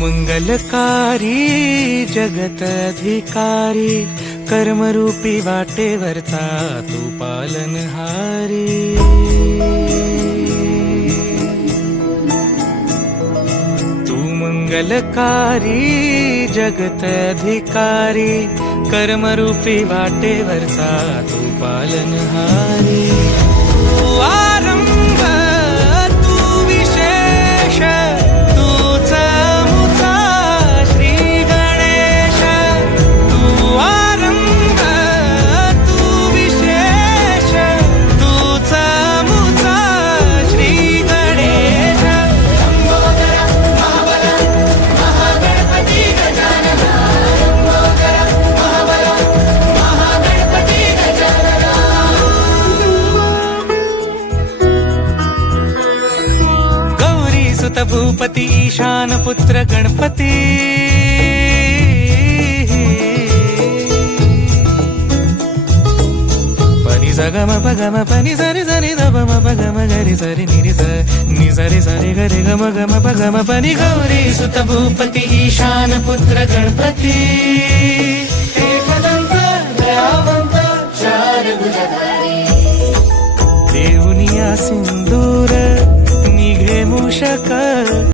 मंगलकारी जगत अधिकारी कर्मरूपी वाटेवरचा तू पालनहारी। तू मंगलकारी जगत अधिकारी कर्मरूपी वाटेवरचा तू पालनहारी। तू आरंभ तू विशेष तूच मुचा श्री गणेश। तू आरंभ तू विशेष तूच मुचा श्री गणेश। लंबोदर महाबल महागणपती गजानन। लंबोदर महाबल महागणपती गजानन। गौरी सुत भूपती ईशान पुत्र गणपती। पनी सगम पगम पनी सरी सरी दबम पगम गरी सरी निरी नि सरी सरी गरी गम गम पगम पनी। गौरी सुत भूपती ईशान पुत्र गणपती। एकदंत दयावंत चार भुजधारी। देऊनिया सिंदूर निघे मूषक